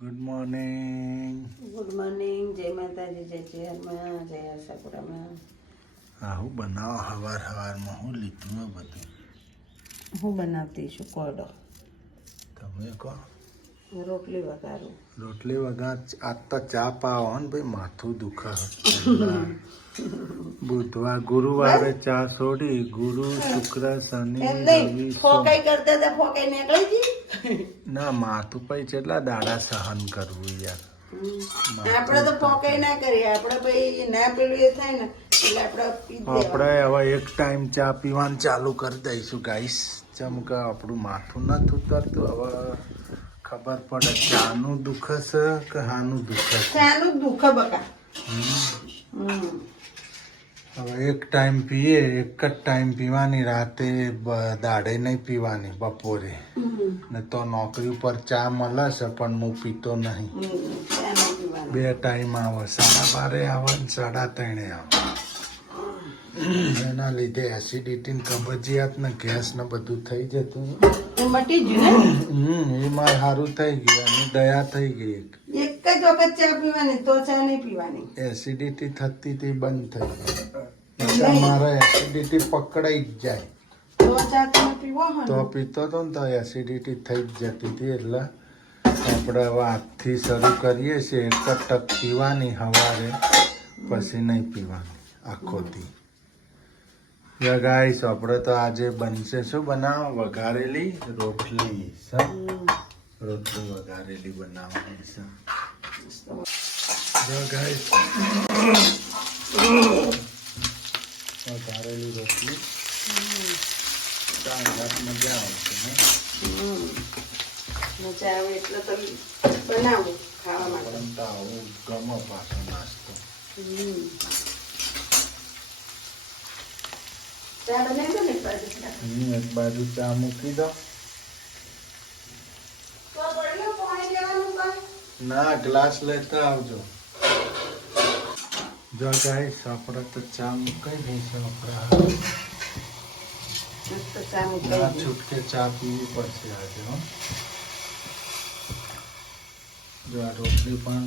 Good morning. Good morning. જય માતાજી, જય ચેરમાં, જય આશાપુરામાં. હા, હું બનાવો સવારમાં હું લીધું આ બધું. હું બનાવતી છું કોડો. તમે કહો. રોટલી વઘારું. રોટલી વઘાર. આજ તો ચા પાવો ને ભાઈ, માથું દુખે. બુધવાર ગુરુવારે ચા છોડી, ગુરુ શુક્ર શનિ રવિ ફોકાઈ કરતા હતા, ફોકાઈ નીકળી ગઈ. ના માથું પછી કેટલા દાડા સહન કરવું યાર. આપણે તો ફોકાઈ ના કરીએ, આપણે પછી ના પેલું એ થાય ને એટલે આપણે હવે એક ટાઈમ ચા પીવાનું ચાલુ કરી દઈશું ગાઈસ. જેમ કે આપણું માથું નથી ઉતરતું, હવે ખબર પડે ચાનું દુઃખ છે કે હાનું દુઃખ છે. ચાનું દુઃખ બકા. હવે એક ટાઈમ પીએ, એક જ ટાઈમ પીવાની, રાતે દાડે નહીં પીવાની, બપોરે. ને તો નોકરી ઉપર ચા મળે છે પણ હું પીતો નહીં. 2 ટાઈમ આવે, 12:30 આવે ને 3:30 આવે. એના લીધે એસિડિટી ને કબજિયાત ને ગેસ ને બધું થઈ જતું. મટી ગયું ને. એ મારે સારું થઈ ગયું અને દયા થઈ ગઈ. એક જ વખત ચા પીવાની, તો ચા નહીં પીવાની. એસિડિટી થતી હતી બંધ થઈ ગઈ. મારે એસિડિટી પકડાઈ જ જાય તો ચા તમે પીવો હો તો પીતો હતો ને તો એસિડિટી થઈ જ જતી હતી. એટલે આપણે હવે આજથી શરૂ કરીએ છીએ. એક જ ટક પીવાની સવારે, પછી નહીં પીવાની આખો દી. ગાઈસ, આપણે તો આજે બનશે શું બનાવો? વઘારેલી રોટલી. રોટલી વઘારેલી બનાવવાની છે. જો ગાઈસ, વઘારેલી રોટલી મજા આવશે. મજા આવે એટલે તો બનાવું ખાવા માટે. બનતા આવું ગમે પાછો નાસ્તો. ચા બનાવી દો ને એક બાજુ. એક બાજુ ચા મૂકી દો. તો પડ્યો પાણી લેવાનું કામ. ના, ગ્લાસ લેતા આવજો. જો ગાઈસ, આપણે તો ચા મૂકાઈ ગઈ છે. તો ચા ના મૂકી છૂટકે ચા પીવી પડશે આજે. હો, જો આ રોટલી પણ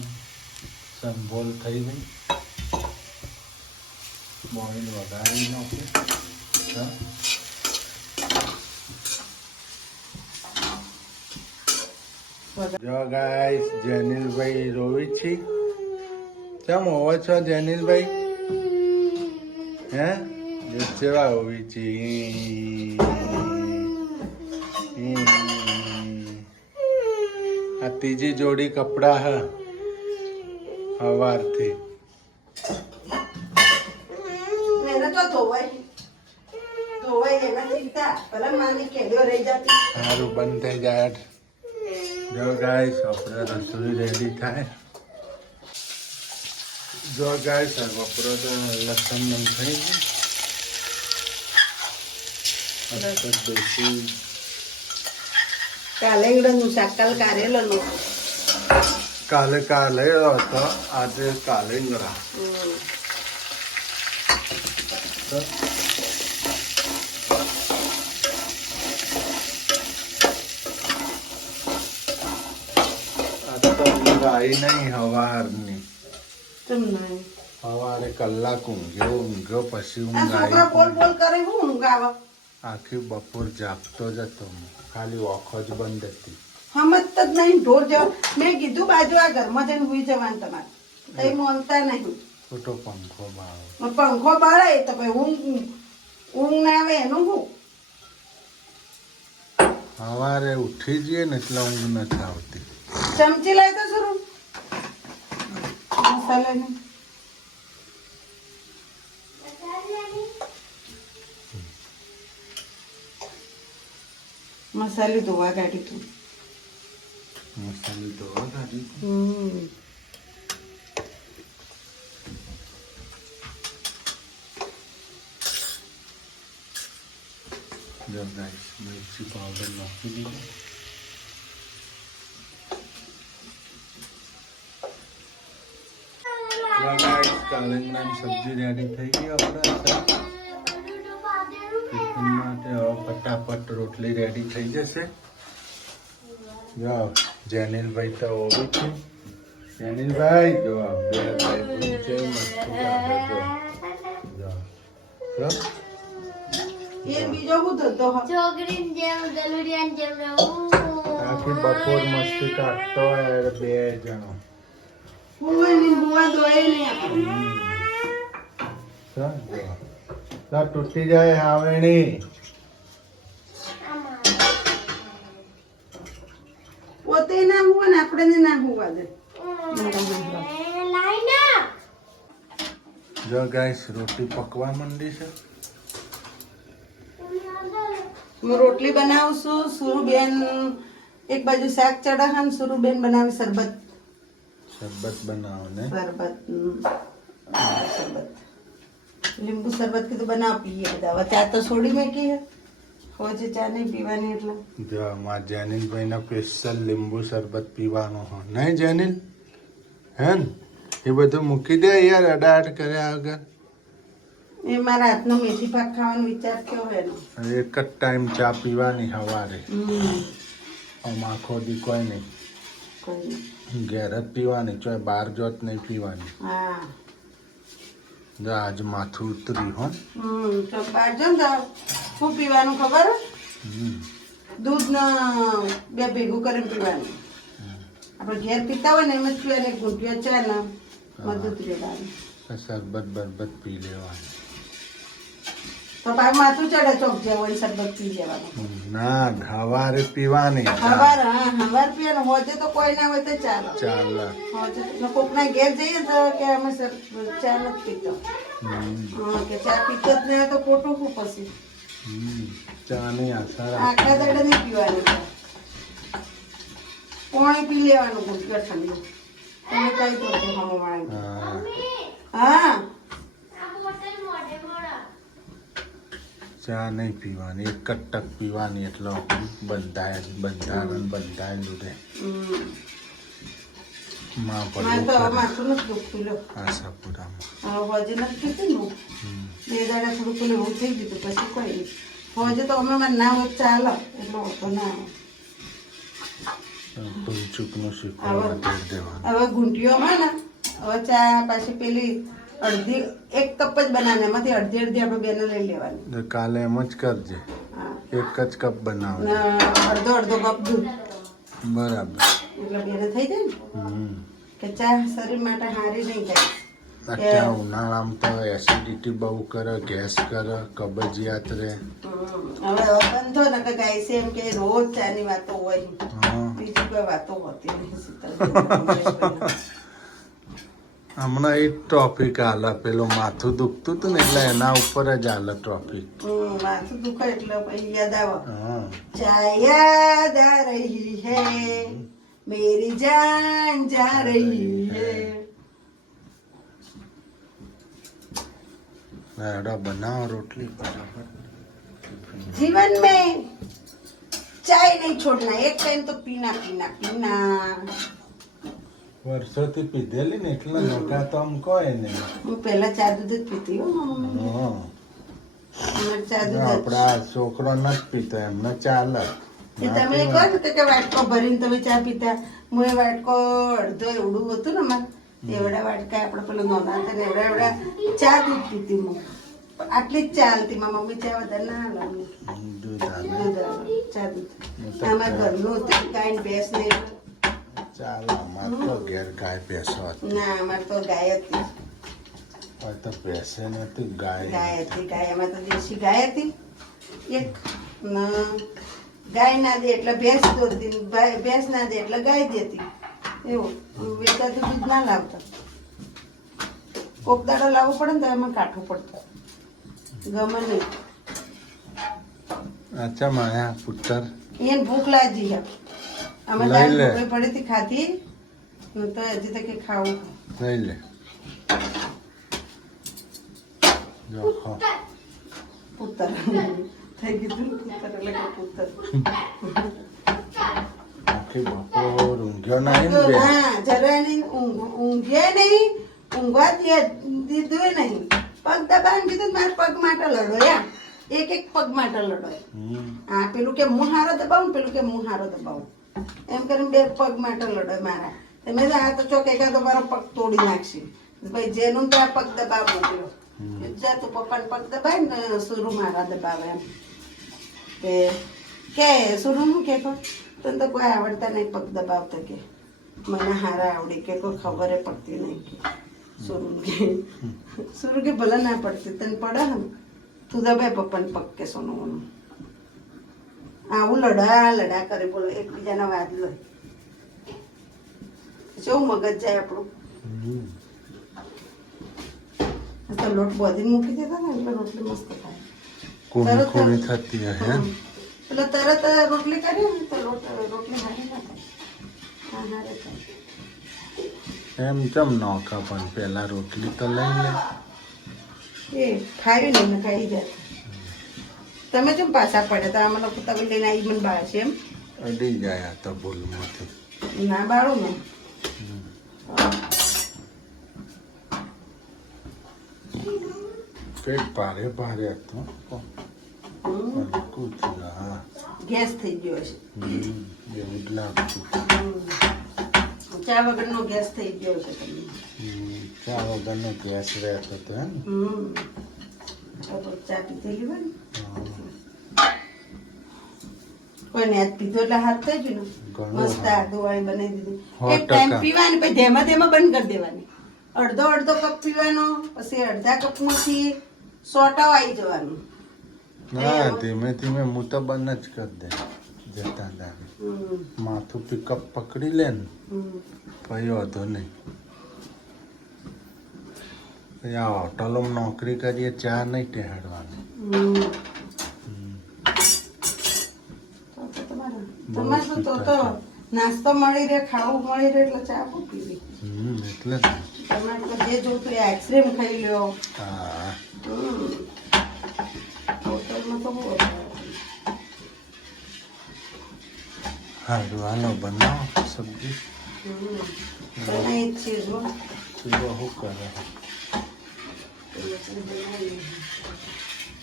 સંભોલ થઈ ગઈ. બોઇલ વઘારી નાખી. જો ગાઈસ, જેનિલભાઈ રોવી છે. કેમ હોવો છો જેનિલભાઈ? હે, જેવા હોવી છે. આ ત્રીજી જોડી કપડા હ સવારથી. એને તો ધોવાય એના ચિંતા ભલે માની કેડીઓ રહી જતી. સારું બંધ થઈ જાય. જો ગાઈસ, આપણે રસોઈ રેડી થાય. જો ગાઈસ, બપોરે તો લસણ નમ થઈ ગયું. દેશી કાલેંગડાનું શાક, કાલ કારેલાનું. કાલે હતો, આજે કાલેંગરા. ગાય નહીં સવારની. સવારે કલાક ઊંઘ્યો પછી બોલ કરે હું ઊંઘ આવે. આખી બપોર જાગતો જ હતો. ખાલી ઓખો જ બંધ હતી. સમજત જ નહીં ઢોર જેવો. મેં કીધું બાજુ આ ઘરમાં જઈને સુઈ જવાનું તમારે. કઈ માનતા નહીં. ખોટો પંખો બાળો. પંખો બાળે તો ભાઈ ઊંઘ ના આવે એનું શું? સવારે ઉઠી જઈએ ને એટલે ઊંઘ નથી આવતી. ચમચી લાવી તો શરૂ મસાલાની. મસાલી ધોવા કાઢી તું. મસાલી ધોવા કાઢી. જો ગાઈસ, મિર્ચી પાવડર નાખી દીધો. કાલેંગરાની સબ્જી રેડી થઈ ગઈ. આપણે ટિફિન માટે હવે ફટાફટ રોટલી રેડી થઈ જશે. જાઓ. જેનિલભાઈ તો ઓબી છે. જેનિલભાઈ જો બે ભાઈ છે મસ્ત કાઢે જો. જો એ બીજો હું ધોતો હ છોકરીની જેમ ગલુડિયાની જેમ રહું. આખી બપોર મસ્તી કાઢતો હોય બે જણો. હુવાની હુવા દોય નહીં આપણે. જો જો તૂટી જાય હાવેણી. પોતે ના હુવા ને આપણે ના હુવા દે. લાઈના જો ગાઈસ રોટી પકવા માંડી છે. હું રોટલી બનાવું છું. સુરુબેન એક બાજુ શાક ચડાવવાનું, સુરુબેન બનાવી શરબત. શરબત બનાવો ને. શરબત લીંબુ શરબત કીધું બનાવ પીએ બધા. હવે ચા તો છોડી મેકી હે. હોજે ચા નહીં પીવાની એટલે. જો માં જેનિલભાઈ ના સ્પેશિયલ લીંબુ શરબત પીવાનું હોય નહીં જેનિલ? હે ને એ બધું મૂકી દે યાર અડાટ કર્યા વગર. એ મારા હાથનો મેથી પાક ખાવાનો વિચાર થયો હોય એનો. એક જ ટાઈમ ચા પીવાની સવારે. આમ આખો દી કોઈ નહીં. કોઈ નહીં. ઘેર જ પીવાની ચોય બહાર જોત નહીં પીવાની. હા જો આજ માથું ઉતર્યું હો. તો બહાર જાઉં તો શું પીવાનું ખબર હે? હમ. દૂધ ને બે ભેગું કરીને પીવાનું. આપણે ઘેર પીતા હોય ને એમ જ પીવાની. ઘૂંટિયા ચા ને મદદ લેવાની. શરબત બરબત પી લેવાનું. તો ભાઈ માથું ચડે ચોક જેવું હોય શરબત પી લેવાનું. ના સવારે પીવાની હવાર પીવાનું. હોજે તો કોઈ ના હોય તો ચાલે. ચાલે. હોજે તો કોકના ઘેર જઈએ તો કે અમે ચા નથી પીતો. હા કે ચા પીતો જ નહીં હોય તો ખોટું શું પછી. ચા ની આશા આખા દાડે નહીં પીવાની. પાણી પી લેવાનું ઘૂંટિયા ઠંડુ. તમે કઈ દો હમવાણી. હા હા આ બોટલ મોઢે મોડા. ચા નહીં પીવાની એક જ ટક પીવાની એટલે બંધાયેલું રહે. માં મારે તો હવે પડવું માથું નથી દુખતું લો. આશાપુરામાં. હવે હોજે નથી પીતું ને હું. બે દાડા થોડું પેલું એવું થઈ ગયું હતું પછી કોઈ નહીં. હોજે તો અમે ના હોય ચાલે એટલો હોતો ના આવે. ચૂકનું શીખવા દે દેવાનું. હવે ઘૂંટીઓમાં ને હવે ચા પાછી પેલી અડધી એક કપ જ બનાવે એમાંથી અડધી આપણે બેને લઈ લેવાની. તો કાલે એમ જ કરજે હા એક જ કપ બનાવે. ને અડધો કપ દૂધ બરાબર. એટલે બેને થઈ જાય ને કે ચા શરીર માટે સારી નહીં જાય. અત્યારે ઉનાળામાં તો એસિડિટી બહુ કરે, ગેસ કરે, કબજિયાત રહે. હવે બંધો ને કે ગાય છે એમ કે રોજ ચાની વાતો હોય. હા બીજી કોઈ વાતો હોતી નહીં. હમણાં એક ટોપિક હાલે પેલું માથું દુખતું હતું ને એટલે એના ઉપર જ હાલે ટોપિક. માથું દુખે એટલે પછી યાદ આવે. હા ચા યાદ આ રહી હૈ मेरी जान जा रही है. હેડો બનાવો રોટલી ફટાફટ. जीवन में चाय नहीं छोड़ना. एक टाइम तो पीना पीना पीना. વર્ષોથી પીધેલી ને એટલે નકા તો આમ કોઈ નહીં. હું પહેલા ચા દૂધ જ પીતી હો મમ્મી. હા અમારે ચા દૂધ જ. આપડા છોકરો નથી પીતો એમને ચાલે. એ તમે કહો ને કે વાટકો ભરીને તમે ચા પીતા. હું એ વાટકો અડધો એવડું હતું ને મારે એવડા વાટકા આપણે પેલું નોંધા હતા ને એવડા ચા દૂધ પીતી હું. આટલી જ ચા હાલતી. મારા મમ્મી ચા વધારે ના હાલવાની. દૂધ હાલે. દૂધ હાલે, ચા દૂધ. અમારા ઘરનું હતું ગાય ને ભેંસ ને એવું. ચાલે અમારે તો ઘેર ગાય ભેંસો હતી. ના અમારે તો ગાય હતી. હવે તો ભેંસે નથી ગાય. ગાય હતી ગાય. અમારે તો દેશી ગાય હતી એક. ને ગાય ના દે એટલે ભેંસ દોરતી. ભેંસ ના દે એટલે ગાય દેતી. એવું વેચાતું દૂધ ના લાવતા. કોક દાડો લાવવું પડે ને તો એમાં કાઠું પડતું. ગમે નહીં. અચ્છા માયા પુત્ર એને ભૂખ લાગી છે. અમે લઈ દાળ લે. ઢોકળી પડી હતી ખાધી તો હજી તક ખાવું. લઈ લે. જો ખા. પુત્ર થઈ ગયું પુત્ર એટલે કે પુત્ર. આખી બપોર ઊંઘ્યો નહીં ને બે. હા જરા નહીં ઊંઘે નહીં. ઊંઘવા દીધું નહીં. પગ દબાણ કીધું મારે પગ માટે લડો યા. એક પગ માટે લડો. હમ. હા પેલું કે હું હારો દબાવું પેલું કે હું હારો દબાવું. એમ કરીને 2 પગ માટે લડે મારા તમે આ તો ચોક એકાદો મારો પગ તોડી નાખશે ભાઈ જેનું ત્યાં પગ દબાવ મોકલ્યો જા તું પપ્પાને પગ દબાય ને સુરુ મારા દબાવે એમ કે સુરુ હું કે તને તો કોઈ આવડતા નહીં પગ દબાવતા કે મને હારા આવડી કે કોઈ ખબર પડતી નહીં કે સુરુ કે ભલે ના પડતી તને પડે ને તું દબાય પપ્પાને પગ કે સોનું આવું લડા કરે બોલો એકબીજાના વાદ લો કેવું મગજ જાય આપણું તો લોટ બોધીને મૂકી દેતા ને એટલે રોટલી મસ્ત થાય કોની કોની થતી હે એટલે તરત રોટલી કરીએ ને તો રોટલી હારી ના થાય હા હારે થાય એમ કેમ નોખા પણ પેલા રોટલી તો લઈ લે એ ખાવી નહીં ને ખાઈ જાય તમે કેમ પાછા પડે તો આમાં લોકો તમે લઈને આવી મને બાળ છે એમ અડી જાય આ તો ભૂલમાંથી ના બાળું ને પેટ ભારે ભારે હતું હલકું થયું હા ગેસ થઈ ગયો છે એવું જ લાગતું ચા વગરનો ગેસ થઈ ગયો છે તમને ચા વગરનો ગેસ રહેતો હતો હે ને ચા પીધેલી હોય ને કોઈને હાથ પીધો એટલે હાથ થઈ ગયું ને મસ્ત આદુવાળી બનાવી દીધી એક ટાઈમ પીવાની પછી ધેમા ધેમા બંધ કરી દેવાની અડધો કપ પીવાનો પછી અડધા કપમાંથી સોટાવ આવી જવાનું ના ધીમે ધીમે હું તો બંધ જ કરી દે જતા દાડે માથું પિકઅપ પકડી લે ને પછી વાંધો નહીં પછી આ હોટલોમાં નોકરી કરીએ ચા નહીં ટેહાડવાની તમારે શું તો નાસ્તો મળી રહે ખાવું મળી રહે એટલે ચા પણ પીવી એટલે તમારે તો જે જોતું એ આઈસ્ક્રીમ ખાઈ લ્યો હા હોટલમાં તો બહુ સારું હાલો બનાવો સબ્જી બનાવી જ છે જો ચૂલો શું કરે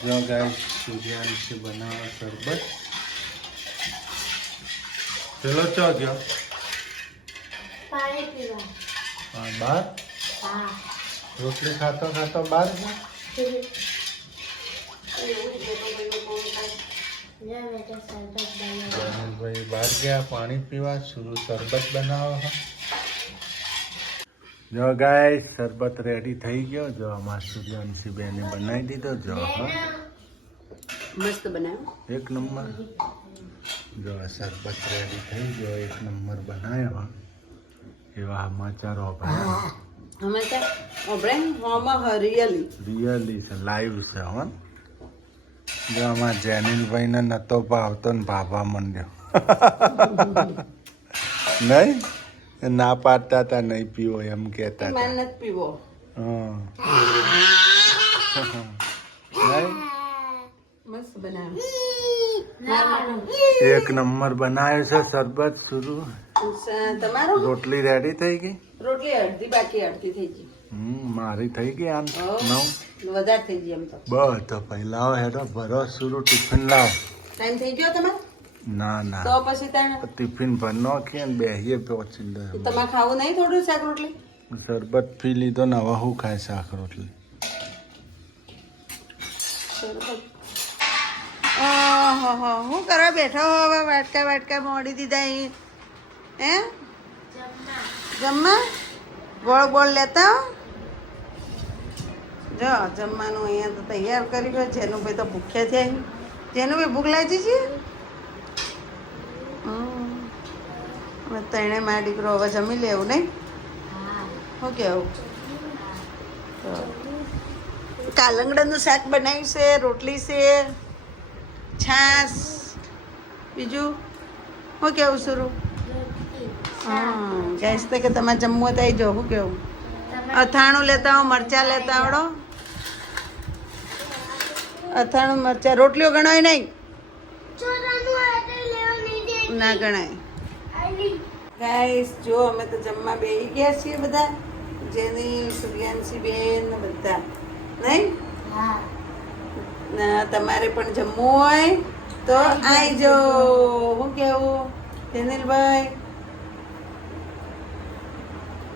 જો ગાય સૂર્યાંશી બનાવો શરબત પેલો ચો ગયો પાણી પીવા બાર હા રોટલી ખાતો ખાતો બાર ગયો ભાઈ બહાર ગયા પાણી પીવા શુરુ શરબત બનાવો જો ગાય શરબત રેડી થઈ ગયો જો અમાર સૂર્યાંશી બેને બનાવી દીધો જો મસ્ત બનાવ્યો એક નંબર જો આ શરબત રેડી થઈ ગયો એક નંબર બનાવ્યો એવા સમાચાર સમાચાર ઓબ્રેન રિયલી છે લાઈવ છે હો જો આમાં જેનિલભાઈને નતો ભાવતો ને ભાવવા માંડ્યો નહીં ના પાડતા હતા નહીં પીવો એમ કહેતા હતા નથી પીવો નહીં મસ્ત બનાવ્યો એક નંબર બનાવ્યો છે શરબત શુરુ તમારો રોટલી રેડી થઈ ગઈ રોટલી અડધી બાકી અડધી થઈ ગઈ મારી થઈ ગઈ આમ 9 વધારે થઈ ગઈ એમ તો બસ તો પહેલા હેડો ભરો શુરુ ટિફિન લાવ ટાઈમ થઈ ગયો તમારે ના ના તો પછી તાણે ટિફિન ભર નાખીએ ને બેહીએ પહોંચી દે તમારે ખાવું નહીં થોડું શાક રોટલી શરબત પી લીધો ને હવે શું ખાય શાક રોટલી હું કરવા બેઠો હવે વાટકા મોડી દીધા અહીં હે જમવા ગોળ લેતા જો જમવાનું અહીંયા તો તૈયાર કરી ગયો જેનું ભાઈ તો ભૂખ્યા છે જેનું ભાઈ ભૂખ લાગી છે તણે મારા દીકરો હવે જમી લેવું નહીં શું કેવું તો કાલંગડાનું શાક બનાવ્યું છે રોટલી છે છાશ બીજું શું કેવું શુરુ ગેસ તો કે તમારે જમવું તો આવી જાઓ શું કેવું અથાણું લેતા આવો મરચાં લેતા આવડો અથાણું મરચાં રોટલીઓ ગણાય નહીં ના ગણાય ગાઈસ જો અમે તો જમવા બેસી ગયા છીએ બધા જેની સૂર્યાંશી બેન ને બધા નહીં ના તમારે પણ જમવું હોય તો આવી જાઓ શું કેવું તેનિલભાઈ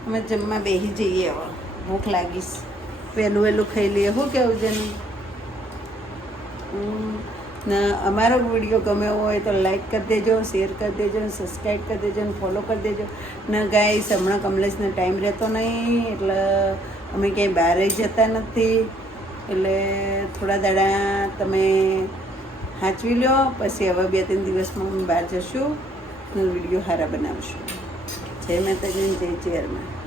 અમે જમવા બેસી જઈએ હવે ભૂખ લાગીશ વહેલું વહેલું ખાઈ લઈએ શું કેવું છે ને અમારો વિડીયો ગમ્યો હોય તો લાઈક કરી દેજો, શેર કરી દેજો, સબસ્ક્રાઈબ કરી દેજો ને ફોલો કરી દેજો ને ગાઈસ હમણાં કમલેશને ટાઈમ રહેતો નહીં એટલે અમે ક્યાંય બહાર જતા નથી એટલે થોડા દાડા તમે સાચવી લો પછી હવે 2-3 દિવસમાં અમે બહાર જશું ને વિડીયો સારા બનાવશું. જય માતાજી, જય ચેરમાં.